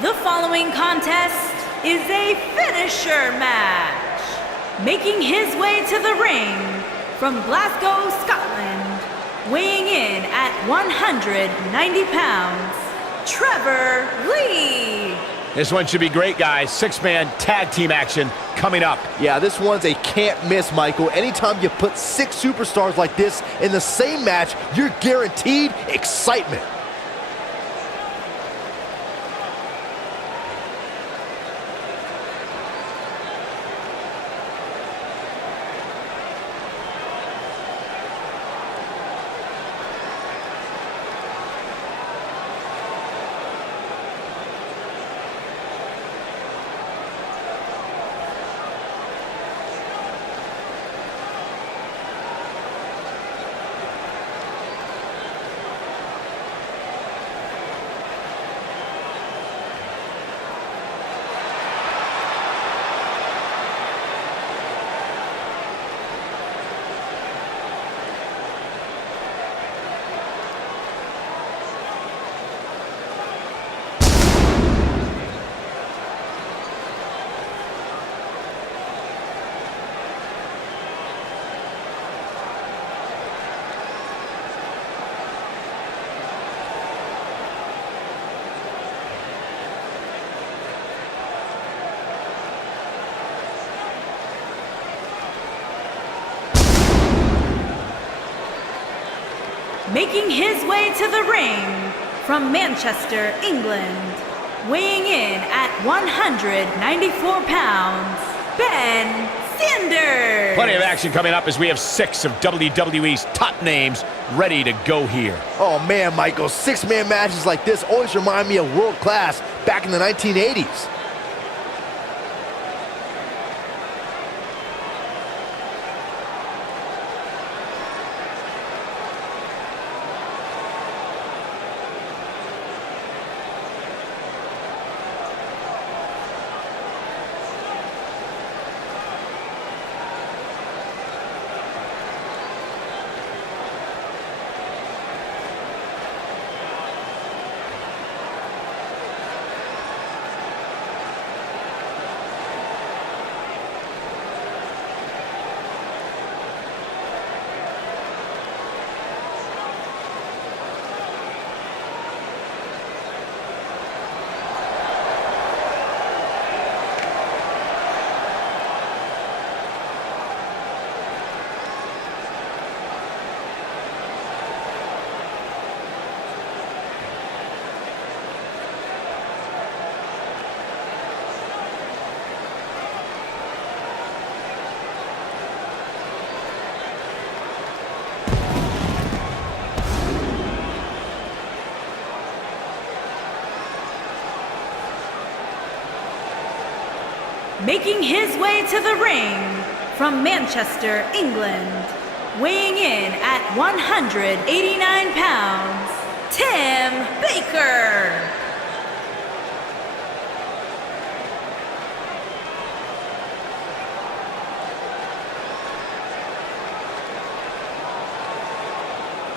The following contest is a finisher match. Making his way to the ring from Glasgow, Scotland, weighing in at 190 pounds, Trevor Lee. This one should be great, guys. Six-man tag team action coming up. Yeah, this one's a can't miss, Michael. Anytime you put 6 superstars like this in the same match, you're guaranteed excitement. Making his way to the ring from Manchester, England, weighing in at 194 pounds, Ben Sanders. Plenty of action coming up as we have 6 of WWE's top names ready to go here. Oh man, Michael, 6-man matches like this always remind me of world class back in the 1980s. Making his way to the ring from Manchester, England, weighing in at 189 pounds, Tim Baker.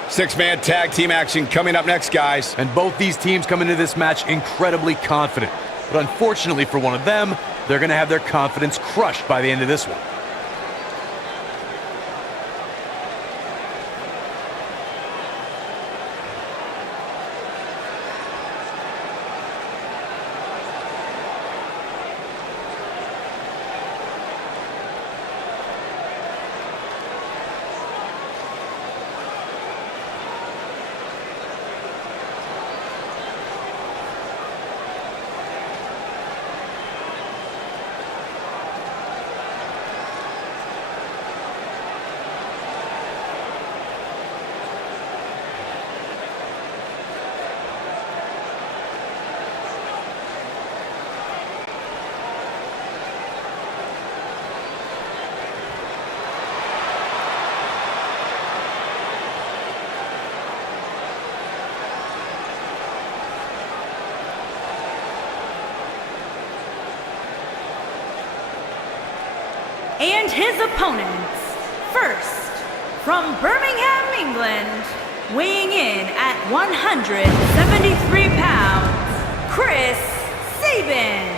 Six-man tag team action coming up next, guys. And both these teams come into this match incredibly confident. But unfortunately for one of them, they're going to have their confidence crushed by the end of this one. And his opponents, first, from Birmingham, England, weighing in at 173 pounds, Chris Sabin.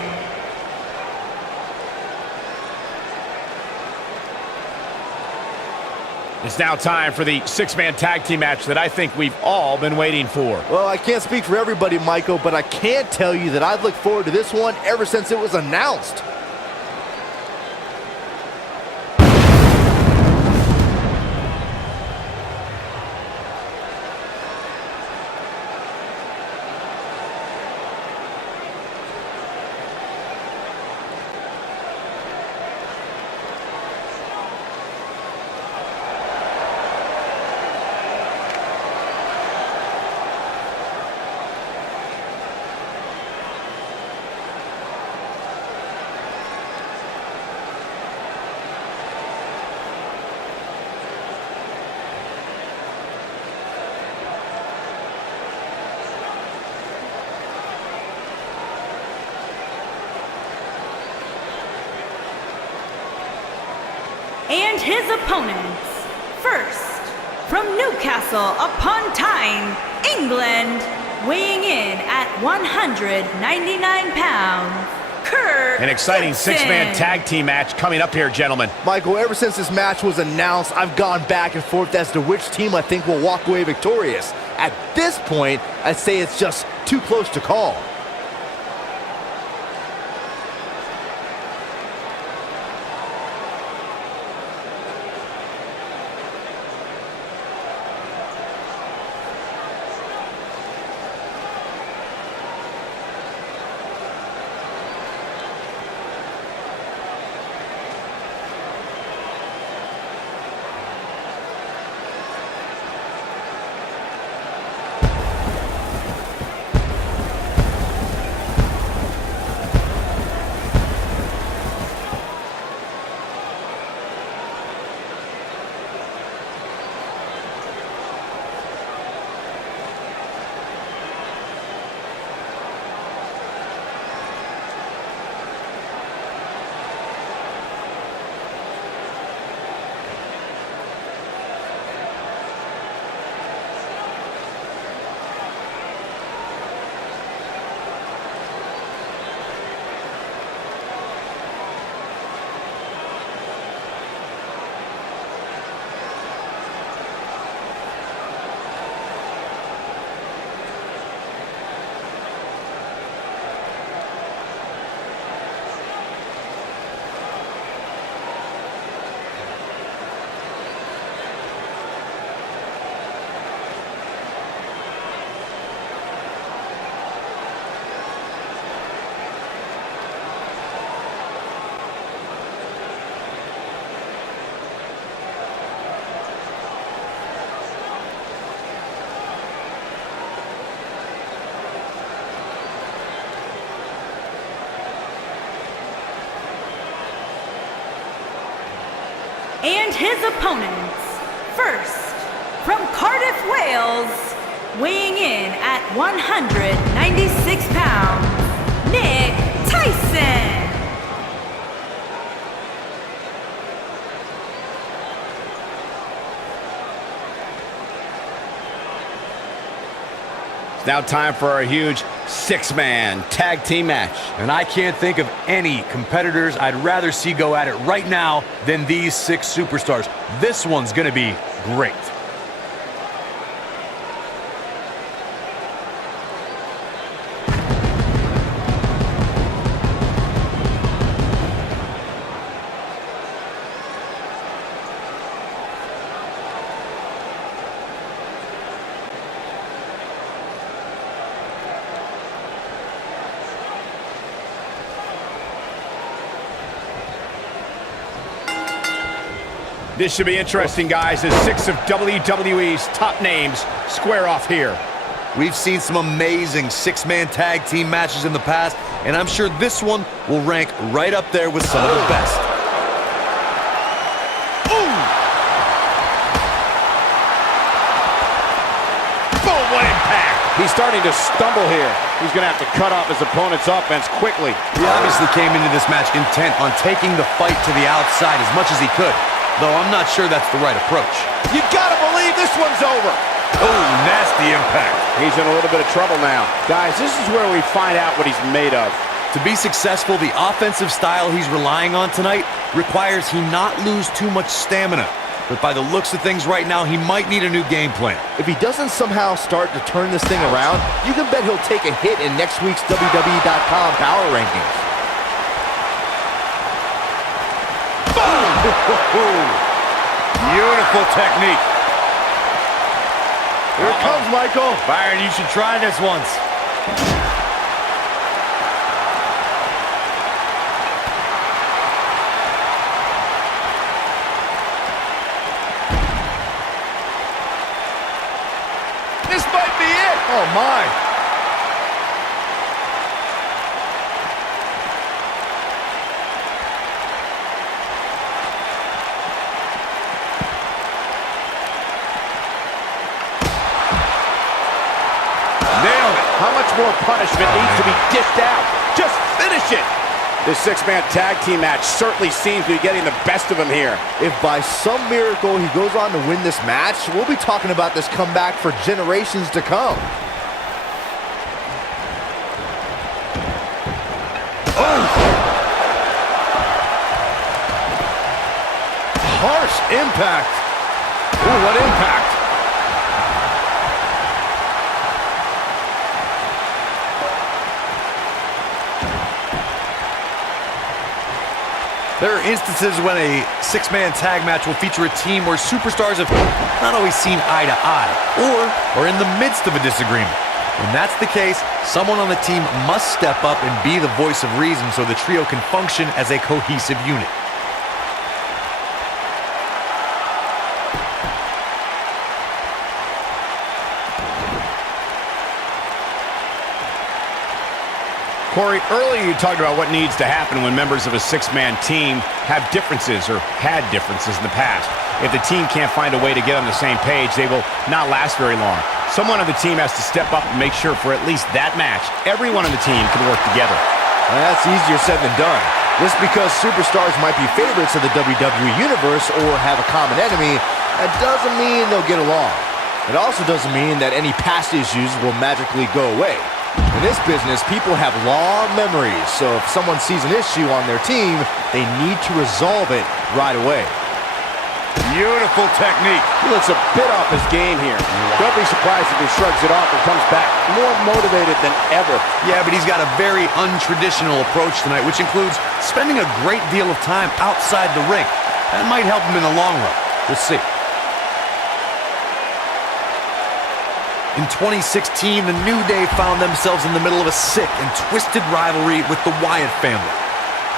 It's now time for the six-man tag team match that I think we've all been waiting for. Well, I can't speak for everybody, Michael, but I can tell you that I've looked forward to this one ever since it was announced. And his opponents, first, from Newcastle upon Tyne, England, weighing in at 199 pounds, Kirk An exciting Gibson. six-man tag team match coming up here, gentlemen. Michael, ever since this match was announced, I've gone back and forth as to which team I think will walk away victorious. At this point, I'd say it's just too close to call. And his opponents, first, from Cardiff, Wales, weighing in at 196 pounds, Nick Tyson. It's now time for our huge six-man tag team match. And I can't think of any competitors I'd rather see go at it right now than these six superstars. This one's gonna be great. This should be interesting, guys, as six of WWE's top names square off here. We've seen some amazing six-man tag team matches in the past, and I'm sure this one will rank right up there with some of the best. Boom, what impact! He's starting to stumble here. He's going to have to cut off his opponent's offense quickly. He obviously came into this match intent on taking the fight to the outside as much as he could, though I'm not sure that's the right approach. You gotta believe this one's over. Oh, nasty impact. He's in a little bit of trouble now. Guys, this is where we find out what he's made of. To be successful, the offensive style he's relying on tonight requires he not lose too much stamina. But by the looks of things right now, he might need a new game plan. If he doesn't somehow start to turn this thing around, you can bet he'll take a hit in next week's WWE.com power rankings. Boom! Beautiful technique. Here it comes, Michael. Byron, you should try this once. This might be it. Oh, my. Nailed it. How much more punishment needs to be dished out? Just finish it. This six-man tag team match certainly seems to be getting the best of him here. If by some miracle he goes on to win this match, we'll be talking about this comeback for generations to come. Oh! Harsh impact. Ooh, what impact. There are instances when a six-man tag match will feature a team where superstars have not always seen eye to eye or are in the midst of a disagreement. When that's the case, someone on the team must step up and be the voice of reason so the trio can function as a cohesive unit. Corey, earlier you talked about what needs to happen when members of a six-man team have differences or had differences in the past. If the team can't find a way to get on the same page, they will not last very long. Someone on the team has to step up and make sure for at least that match, everyone on the team can work together. Well, that's easier said than done. Just because superstars might be favorites of the WWE Universe or have a common enemy, that doesn't mean they'll get along. It also doesn't mean that any past issues will magically go away. In this business, people have long memories, so if someone sees an issue on their team, they need to resolve it right away. Beautiful technique. He looks a bit off his game here. Don't be surprised if he shrugs it off and comes back more motivated than ever. Yeah, but he's got a very untraditional approach tonight, which includes spending a great deal of time outside the ring. That might help him in the long run. We'll see. In 2016, the New Day found themselves in the middle of a sick and twisted rivalry with the Wyatt family.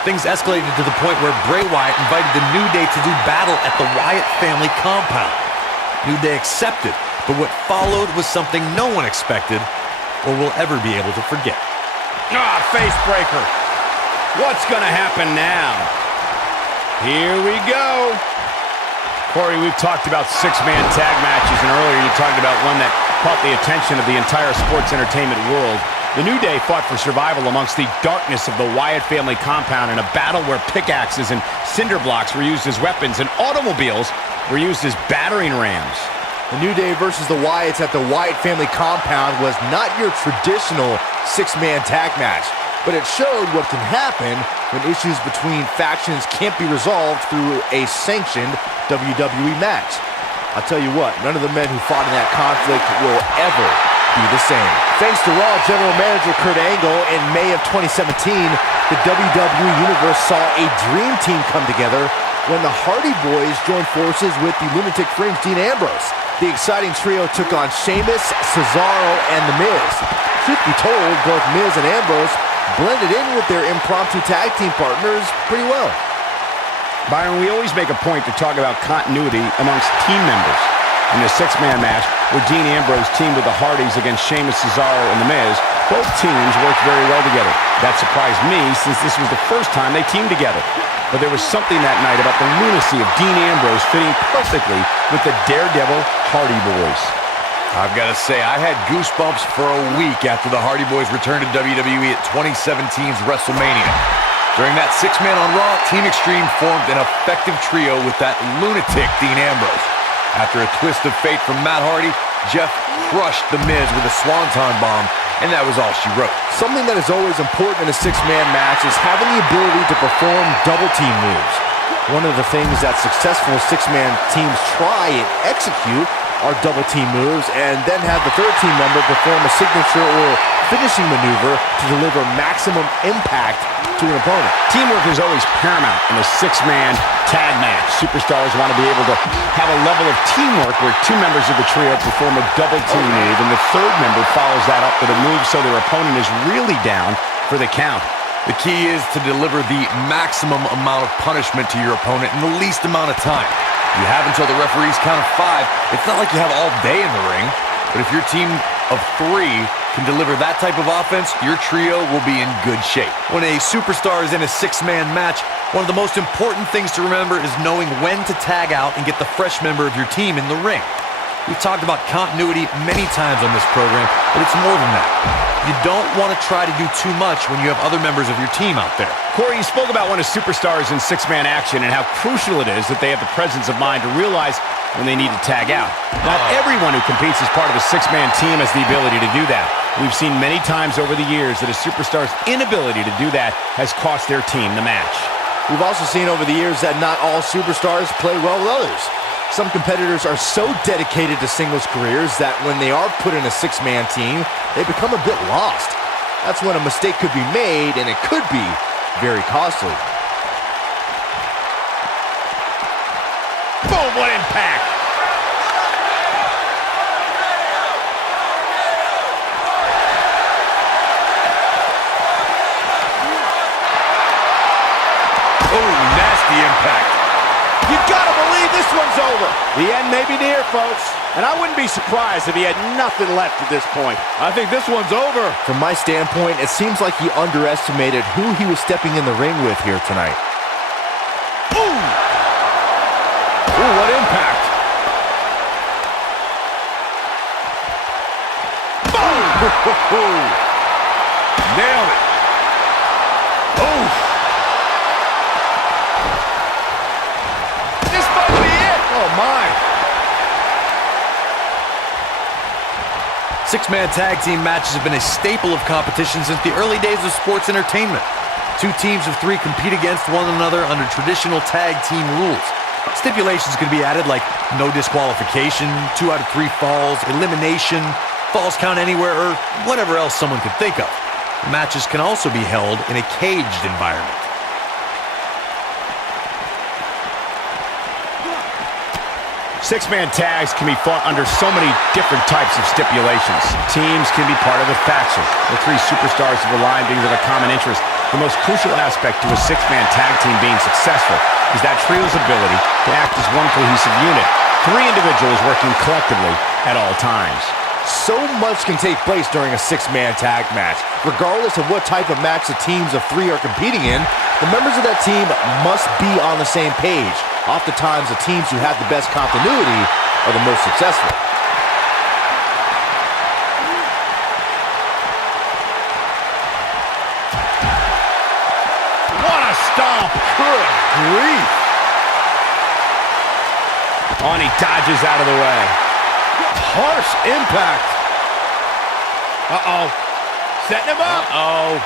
Things escalated to the point where Bray Wyatt invited the New Day to do battle at the Wyatt family compound. New Day accepted, but what followed was something no one expected or will ever be able to forget. Ah, face breaker. What's gonna happen now? Here we go. Corey, we've talked about six-man tag matches, and earlier you talked about one that caught the attention of the entire sports entertainment world. The New Day fought for survival amongst the darkness of the Wyatt family compound in a battle where pickaxes and cinder blocks were used as weapons and automobiles were used as battering rams. The New Day versus the Wyatts at the Wyatt family compound was not your traditional six-man tag match, but it showed what can happen when issues between factions can't be resolved through a sanctioned WWE match. I'll tell you what, none of the men who fought in that conflict will ever be the same. Thanks to Raw General Manager Kurt Angle, in May of 2017, the WWE Universe saw a dream team come together when the Hardy Boys joined forces with the Lunatic Fringe Dean Ambrose. The exciting trio took on Sheamus, Cesaro, and The Miz. Truth be told, both Miz and Ambrose blended in with their impromptu tag team partners pretty well. Byron, we always make a point to talk about continuity amongst team members. In the six-man match, where Dean Ambrose teamed with the Hardys against Sheamus, Cesaro, and The Miz, both teams worked very well together. That surprised me, since this was the first time they teamed together. But there was something that night about the lunacy of Dean Ambrose fitting perfectly with the Daredevil Hardy Boys. I've got to say, I had goosebumps for a week after the Hardy Boys returned to WWE at 2017's WrestleMania. During that six-man on Raw, Team Extreme formed an effective trio with that lunatic Dean Ambrose. After a twist of fate from Matt Hardy, Jeff crushed The Miz with a swanton bomb and that was all she wrote. Something that is always important in a six-man match is having the ability to perform double team moves. One of the things that successful six-man teams try and execute are double team moves, and then have the third team member perform a signature or finishing maneuver to deliver maximum impact to an opponent. Teamwork is always paramount in a six-man tag match. Superstars want to be able to have a level of teamwork where two members of the trio perform a double team move, and the third member follows that up with a move so their opponent is really down for the count. The key is to deliver the maximum amount of punishment to your opponent in the least amount of time. You have until the referee's count of 5. It's not like you have all day in the ring, but if your team of 3 can deliver that type of offense, your trio will be in good shape. When a superstar is in a six-man match, one of the most important things to remember is knowing when to tag out and get the fresh member of your team in the ring. We've talked about continuity many times on this program, but it's more than that. You don't want to try to do too much when you have other members of your team out there. Corey, you spoke about when a superstar is in six-man action and how crucial it is that they have the presence of mind to realize when they need to tag out. Not everyone who competes as part of a six-man team has the ability to do that. We've seen many times over the years that a superstar's inability to do that has cost their team the match. We've also seen over the years that not all superstars play well with others. Some competitors are so dedicated to singles careers that when they are put in a six-man team, they become a bit lost. That's when a mistake could be made, and it could be very costly. Boom, what impact! Oh, nasty impact. You gotta believe this one's over. The end may be near, folks. And I wouldn't be surprised if he had nothing left at this point. I think this one's over. From my standpoint, it seems like he underestimated who he was stepping in the ring with here tonight. Ooh! Ooh, what impact! Boom! Nailed it. Ooh! This might be it. Oh, my. Six-man tag team matches have been a staple of competition since the early days of sports entertainment. Two teams of 3 compete against one another under traditional tag team rules. Stipulations can be added like no disqualification, 2 out of 3 falls, elimination, falls count anywhere, or whatever else someone could think of. Matches can also be held in a caged environment. Six-man tags can be fought under so many different types of stipulations. Teams can be part of a faction. The 3 superstars have aligned because of a common interest. The most crucial aspect to a six-man tag team being successful is that trio's ability to act as one cohesive unit. 3 individuals working collectively at all times. So much can take place during a six-man tag match. Regardless of what type of match the teams of 3 are competing in, the members of that team must be on the same page. Oftentimes, the teams who have the best continuity are the most successful. What a stomp! Good grief! Oh, and he dodges out of the way. Harsh impact. Uh-oh. Setting him up. Uh-oh.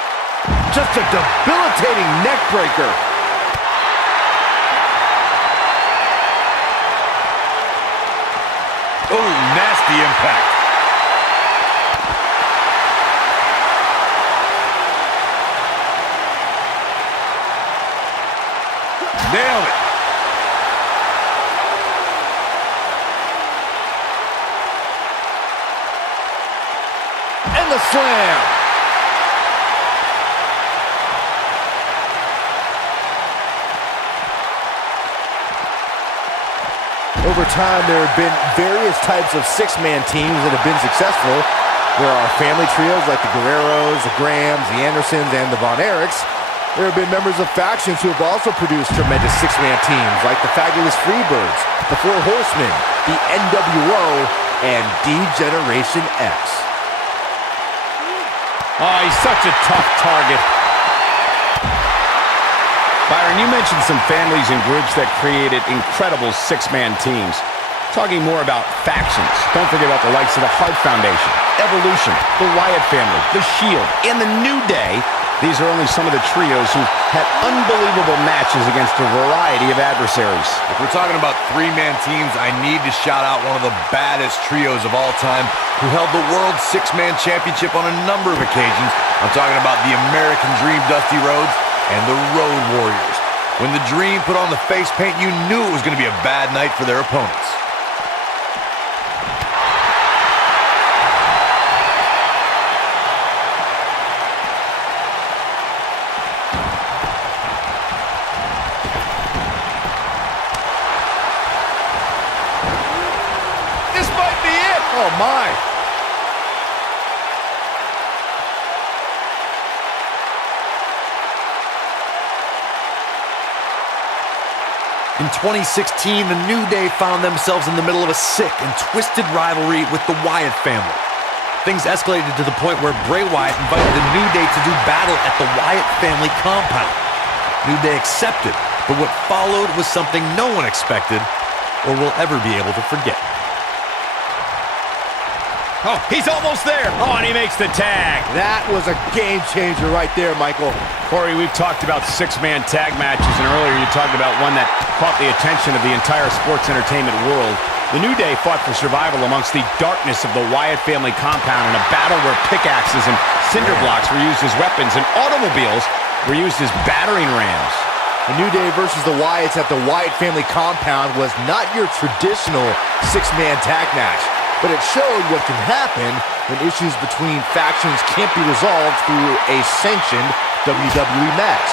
Just a debilitating neck breaker. Oh, nasty impact. Nailed it. And the slam. Over time, there have been various types of six-man teams that have been successful. There are family trios like the Guerreros, the Grahams, the Andersons, and the Von Erichs. There have been members of factions who have also produced tremendous six-man teams like the Fabulous Freebirds, the Four Horsemen, the NWO, and D-Generation X. Oh, he's such a tough target. Byron, you mentioned some families and groups that created incredible six-man teams. Talking more about factions, don't forget about the likes of the Hart Foundation, Evolution, the Wyatt family, the Shield, and the New Day. These are only some of the trios who've had unbelievable matches against a variety of adversaries. If we're talking about three-man teams, I need to shout out one of the baddest trios of all time who held the World Six-Man Championship on a number of occasions. I'm talking about the American Dream Dusty Rhodes and the Road Warriors. When the Dream put on the face paint, you knew it was going to be a bad night for their opponents. Oh, my. In 2016, the New Day found themselves in the middle of a sick and twisted rivalry with the Wyatt family. Things escalated to the point where Bray Wyatt invited the New Day to do battle at the Wyatt family compound. New Day accepted, but what followed was something no one expected or will ever be able to forget. Oh, he's almost there. Oh, and he makes the tag. That was a game changer right there, Michael. Corey, we've talked about six-man tag matches, and earlier you talked about one that caught the attention of the entire sports entertainment world. The New Day fought for survival amongst the darkness of the Wyatt family compound in a battle where pickaxes and cinder blocks were used as weapons and automobiles were used as battering rams. The New Day versus the Wyatts at the Wyatt family compound was not your traditional six-man tag match, but it showed what can happen when issues between factions can't be resolved through a sanctioned WWE match.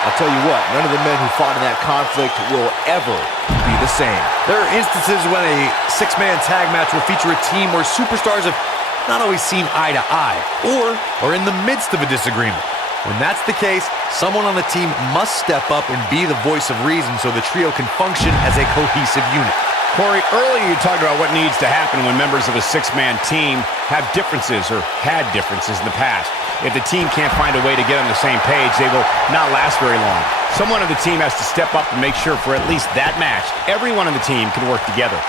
I'll tell you what, none of the men who fought in that conflict will ever be the same. There are instances when a six-man tag match will feature a team where superstars have not always seen eye to eye, or are in the midst of a disagreement. When that's the case, someone on the team must step up and be the voice of reason so the trio can function as a cohesive unit. Corey, earlier you talked about what needs to happen when members of a six-man team have differences or had differences in the past. If the team can't find a way to get on the same page, they will not last very long. Someone on the team has to step up and make sure for at least that match, everyone on the team can work together.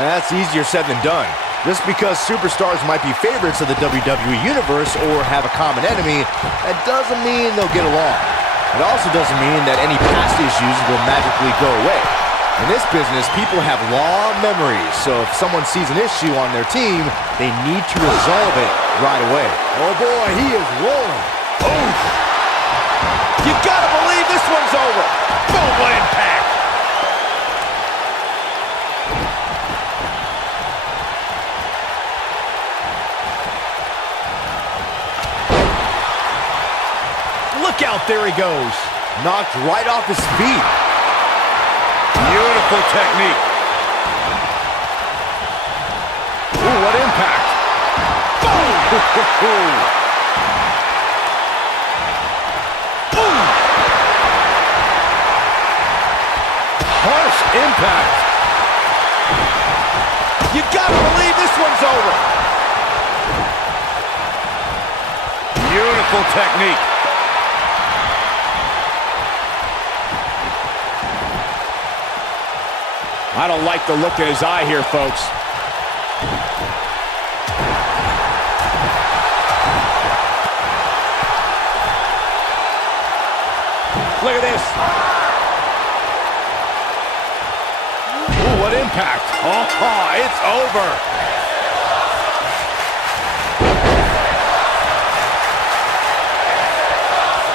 That's easier said than done. Just because superstars might be favorites of the WWE Universe or have a common enemy, that doesn't mean they'll get along. It also doesn't mean that any past issues will magically go away. In this business, people have long memories, so if someone sees an issue on their team, they need to resolve it right away. Oh boy, he is rolling. Oof! You gotta believe this one's over. Boom, what impact! Look out, there he goes. Knocked right off his feet. Beautiful technique. Ooh, what impact. Boom! Harsh impact. You gotta believe this one's over. Beautiful technique. I don't like the look in his eye here, folks. Look at this. Ooh, what impact. Oh, it's over.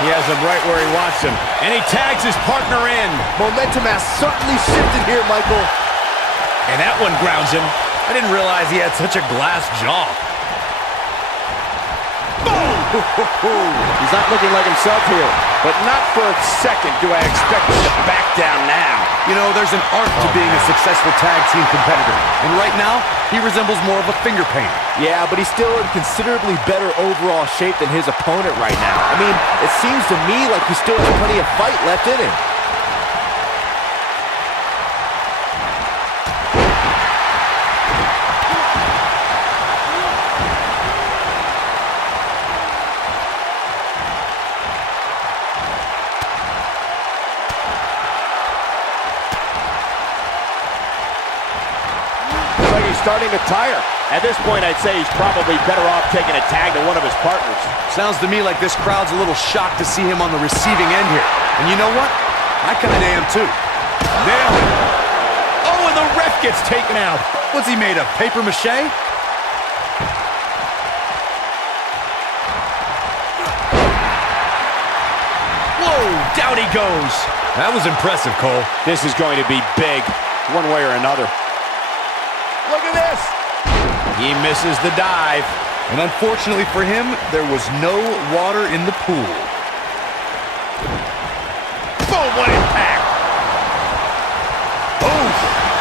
He has him right where he wants him. And he tags his partner in. Momentum has certainly shifted here, Michael. And that one grounds him. I didn't realize he had such a glass jaw. He's not looking like himself here, but not for a second do I expect him to back down now. You know, there's an art to being a successful tag team competitor. And right now, he resembles more of a finger painter. Yeah, but he's still in considerably better overall shape than his opponent right now. I mean, it seems to me like he still has plenty of fight left in him. starting to tire. At this point, I'd say he's probably better off taking a tag to one of his partners. Sounds to me like this crowd's a little shocked to see him on the receiving end here. And you know what? I kinda am too. Nailed it. Oh, and the ref gets taken out. What's he made of, paper mache? Whoa, down he goes. That was impressive, Cole. This is going to be big, one way or another. Look at this. He misses the dive. And unfortunately for him, there was no water in the pool. Boom, what impact. Oh,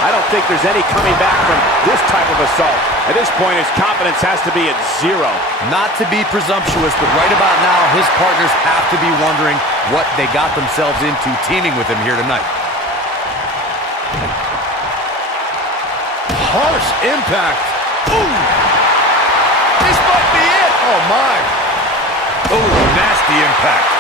I don't think there's any coming back from this type of assault. At this point, his confidence has to be at zero. Not to be presumptuous, but right about now, his partners have to be wondering what they got themselves into teaming with him here tonight. Harsh impact. Ooh! This might be it! Oh, my. Oh, nasty impact.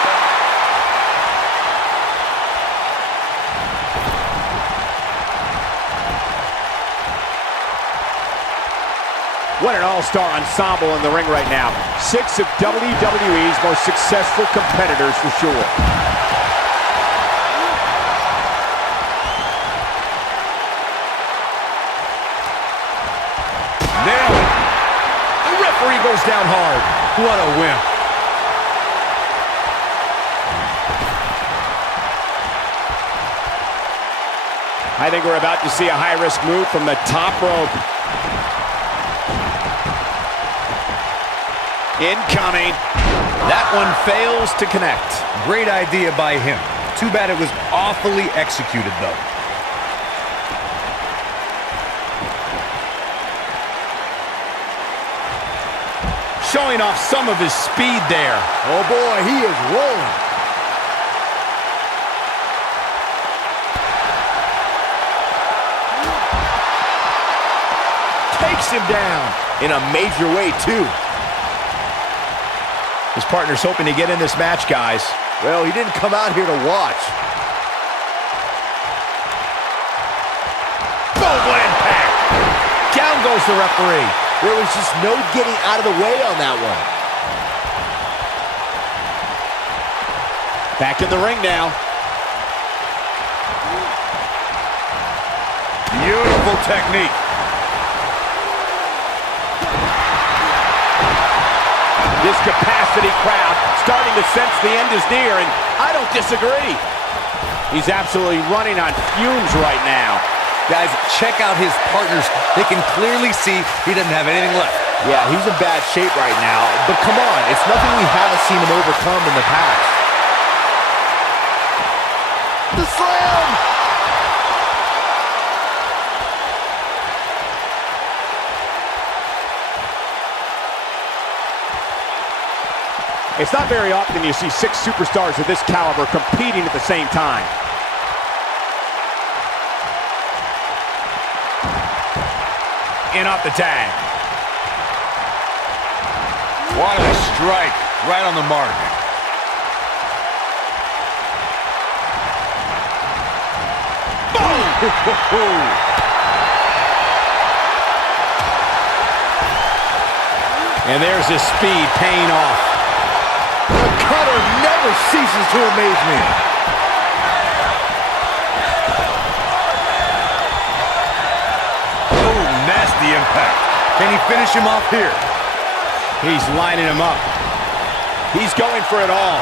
What an all-star ensemble in the ring right now. 6 of WWE's most successful competitors for sure. Nailed it. The referee goes down hard. What a wimp. I think we're about to see a high-risk move from the top rope. Incoming. That one fails to connect. Great idea by him. Too bad it was awfully executed, though. Showing off some of his speed there. Oh, boy, he is rolling. Takes him down in a major way, too. His partner's hoping to get in this match, guys. Well, he didn't come out here to watch. Boom, what impact! Down goes the referee. There was just no getting out of the way on that one. Back in the ring now. Beautiful technique. This capacity crowd starting to sense the end is near, and I don't disagree. He's absolutely running on fumes right now. Guys, check out his partners. They can clearly see he doesn't have anything left. Yeah, he's in bad shape right now. But come on, it's nothing we haven't seen him overcome in the past. The slam! It's not very often you see 6 superstars of this caliber competing at the same time. In off the tag. What a strike. Right on the mark. Boom! And there's his speed paying off. The cutter never ceases to amaze me. Oh, nasty impact. Can he finish him off here? He's lining him up. He's going for it all.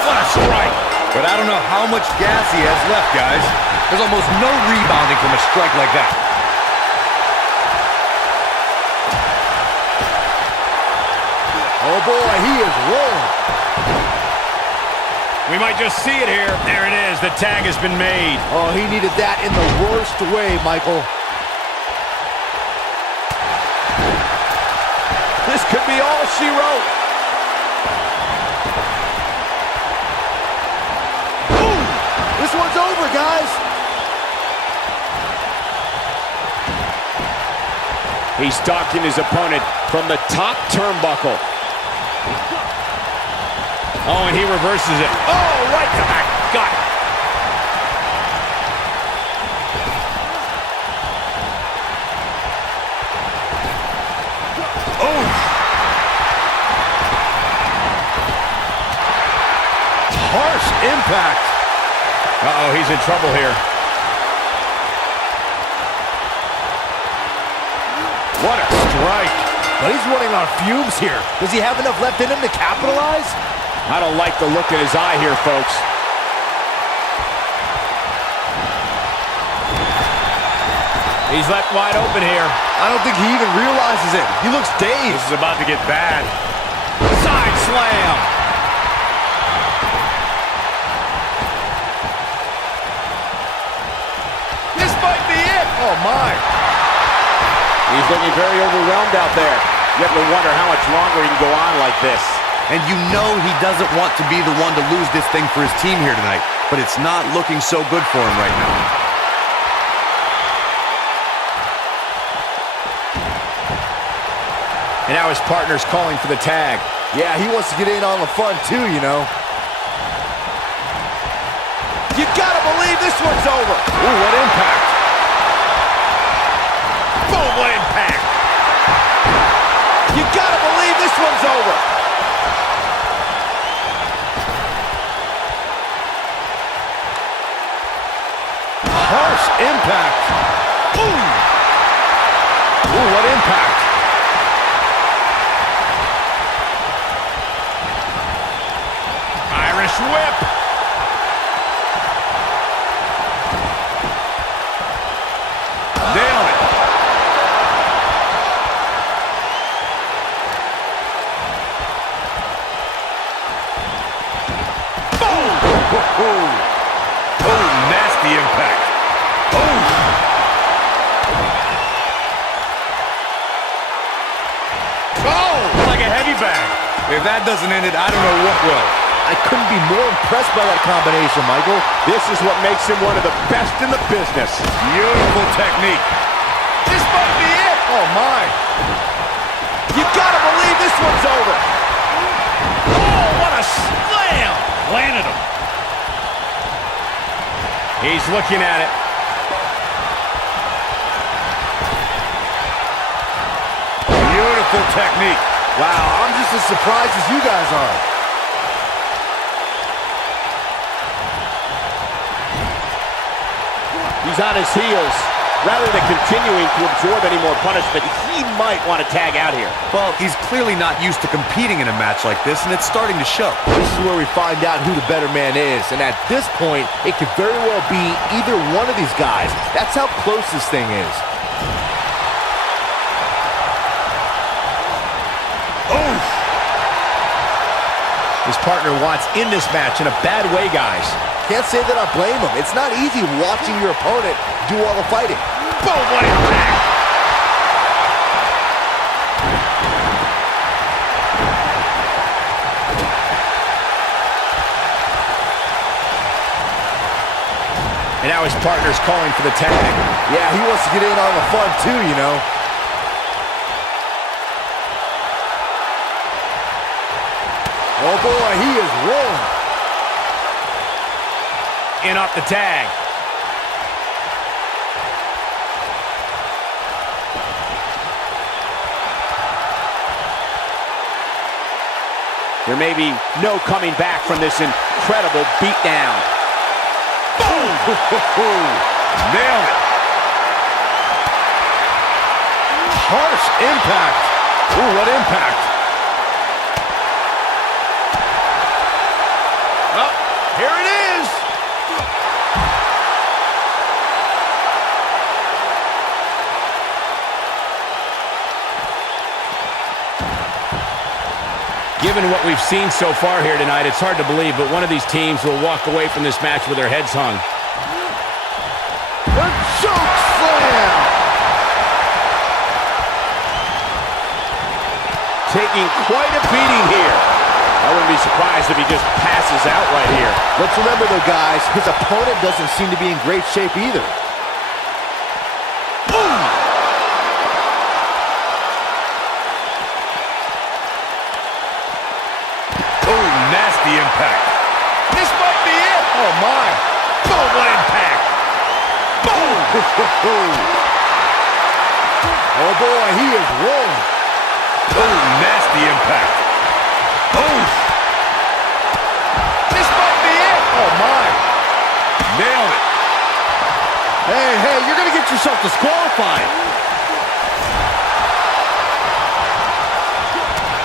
What a strike. But I don't know how much gas he has left, guys. There's almost no rebounding from a strike like that. Oh boy, he is rolling. We might just see it here. There it is. The tag has been made. Oh, he needed that in the worst way, Michael. This could be all she wrote. Boom! This one's over, guys. He's stalking his opponent from the top turnbuckle. Oh, and he reverses it. Oh, right to the gut. impact. Uh-oh, he's in trouble here. What a strike. But he's running on fumes here. Does he have enough left in him to capitalize? I don't like the look in his eye here, folks. He's left wide open here. I don't think he even realizes it. He looks dazed. This is about to get bad. Side slam. This might be it. Oh, my. He's looking very overwhelmed out there. You have to wonder how much longer he can go on like this. And you know he doesn't want to be the one to lose this thing for his team here tonight. But it's not looking so good for him right now. And now his partner's calling for the tag. Yeah, he wants to get in on the fun too, you know. You gotta believe this one's over. Ooh, what impact. Boom, what impact. You gotta believe this one's over. Harsh impact. Ooh. Ooh, what impact. Irish whip. Nailed it. Boom. Oh, nasty impact. Oh. Oh, like a heavy bag. If that doesn't end it, I don't know what will. I couldn't be more impressed by that combination, Michael. This is what makes him one of the best in the business. Beautiful technique. This might be it. Oh, my. You gotta believe this one's over. Oh, what a slam. Landed him. He's looking at it. Beautiful technique. Wow, I'm just as surprised as you guys are. He's on his heels. Rather than continuing to absorb any more punishment, he might want to tag out here. Well, he's clearly not used to competing in a match like this, and it's starting to show. This is where we find out who the better man is. And at this point, it could very well be either one of these guys. That's how close this thing is. Oof. His partner wants in this match in a bad way, guys. Can't say that I blame him. It's not easy watching your opponent do all the fighting. Boom, what impact! And now his partner's calling for the tag. Yeah, he wants to get in on the fun too, you know. Oh boy, he is rolling. In off the tag. There may be no coming back from this incredible beatdown. Boom! Nailed it. Harsh impact. Ooh, what impact. Well, here it is. Given what we've seen so far here tonight, it's hard to believe, but one of these teams will walk away from this match with their heads hung. The choke slam. Taking quite a beating here. I wouldn't be surprised if he just passes out right here. Let's remember though, guys, his opponent doesn't seem to be in great shape either. Boom! Oh, nasty impact. This might be it. Oh my. Boom, what impact. Boom! Oh boy, he is rolling. Oh, nasty impact. Oh! This might be it! Oh yourself disqualified.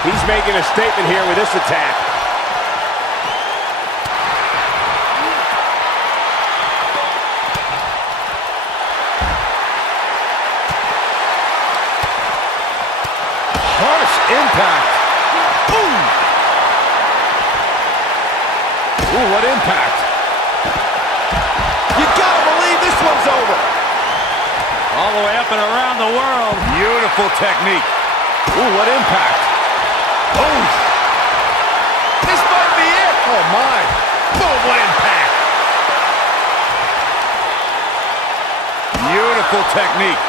He's making a statement here with this attack. Harsh impact. Boom! Ooh, what impact. You gotta believe this one's over. All the way up and around the world. Beautiful technique. Ooh, what impact. Oh! This might be it. Oh, my. Boom, what impact. Beautiful technique.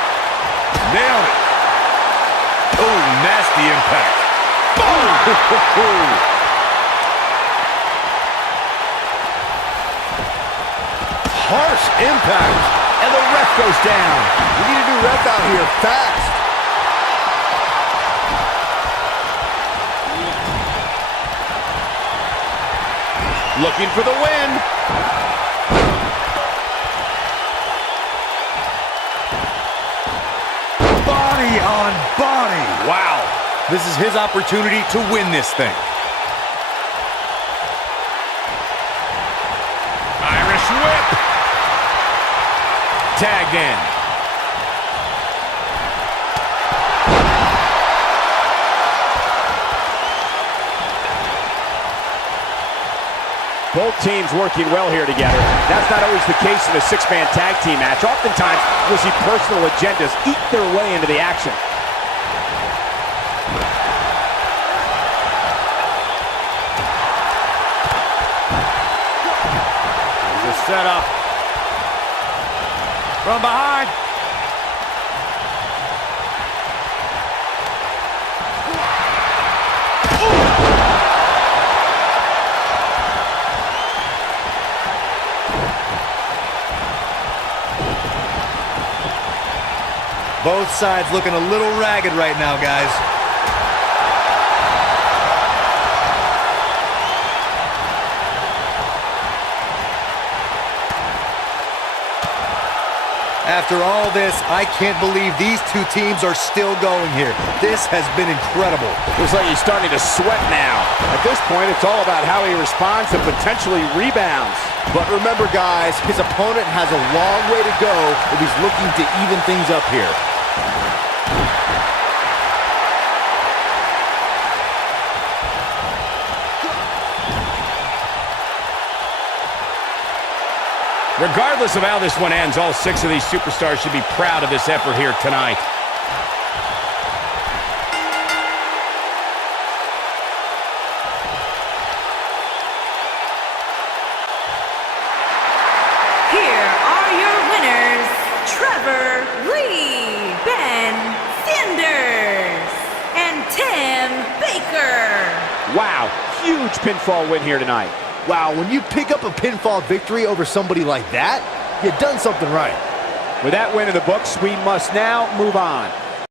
Nailed it. Oh, nasty impact. Boom! Harsh impact. And the ref goes down. We need a new ref out here fast. Looking for the win. Body on body. Wow. This is his opportunity to win this thing. Irish whip. Tagged in. Both teams working well here together. That's not always the case in a six-man tag team match. Oftentimes, you'll see personal agendas eat their way into the action. There's a setup. From behind. Both sides looking a little ragged right now, guys. After all this, I can't believe these two teams are still going here. This has been incredible. Looks like he's starting to sweat now. At this point, it's all about how he responds and potentially rebounds. But remember, guys, his opponent has a long way to go if he's looking to even things up here. Regardless of how this one ends, all six of these superstars should be proud of this effort here tonight. Here are your winners, Trevor Lee, Ben Sanders, and Tim Baker. Wow, huge pinfall win here tonight. Wow, when you pick up a pinfall victory over somebody like that, you've done something right. With that win in the books, we must now move on.